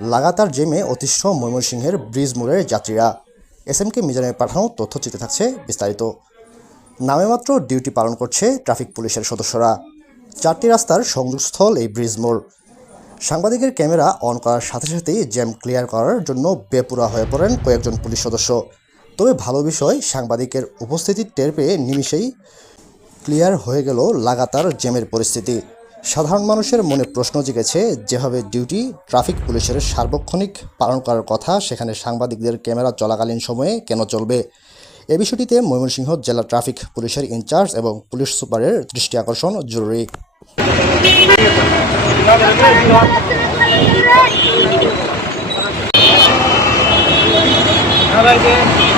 লাগাতার জ্যামে অতিষ্ঠ ময়মনসিংহের ব্রিজ মোড়ের যাত্রীরা। এসএমকে মিজানের পাঠানো তথ্যচিত্রে থাকছে বিস্তারিত। নামেমাত্র ডিউটি পালন করছে ট্রাফিক পুলিশের সদস্যরা। 4টি রাস্তার সংযোগস্থল এই ব্রিজ মোড়। সাংবাদিকের ক্যামেরা অন করার সাথে সাথেই জ্যাম ক্লিয়ার করার জন্য বেপরোয়া হয়ে পড়েন কয়েকজন পুলিশ সদস্য। তবে ভালো বিষয়, সাংবাদিকের উপস্থিতি টের পেয়ে নিমিষেই ক্লিয়ার হয়ে গেল লাগাতার জ্যামের পরিস্থিতি। সাধারণ মানুষের মনে প্রশ্ন জেগেছে, যেভাবে ডিউটি ট্রাফিক পুলিশের সার্বক্ষণিক পালন করার কথা, সেখানে সাংবাদিকদের ক্যামেরা চলাকালীন সময়ে কেন চলবে? এ বিষয়টিতে ময়মনসিংহ জেলা ট্রাফিক পুলিশের ইনচার্জ এবং পুলিশ সুপারের দৃষ্টি আকর্ষণ জরুরি। All right,